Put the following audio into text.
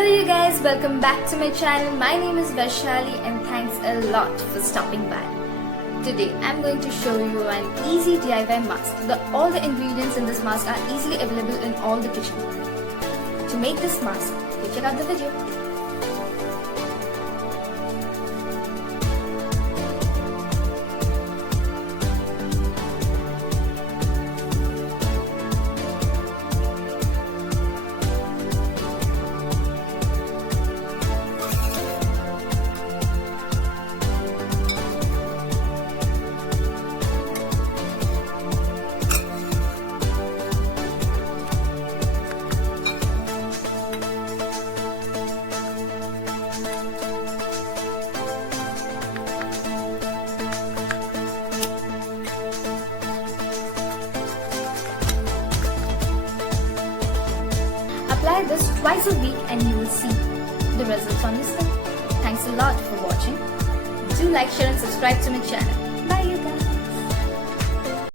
Hello you guys, welcome back to my channel. My name is Baishali and thanks a lot for stopping by. Today I'm going to show you an easy DIY mask. All the ingredients in this mask are easily available in all the kitchen. To make this mask, you check out the video. Apply this twice a week and you will see the results on your skin. Thanks a lot for watching. Do like, share and subscribe to my channel.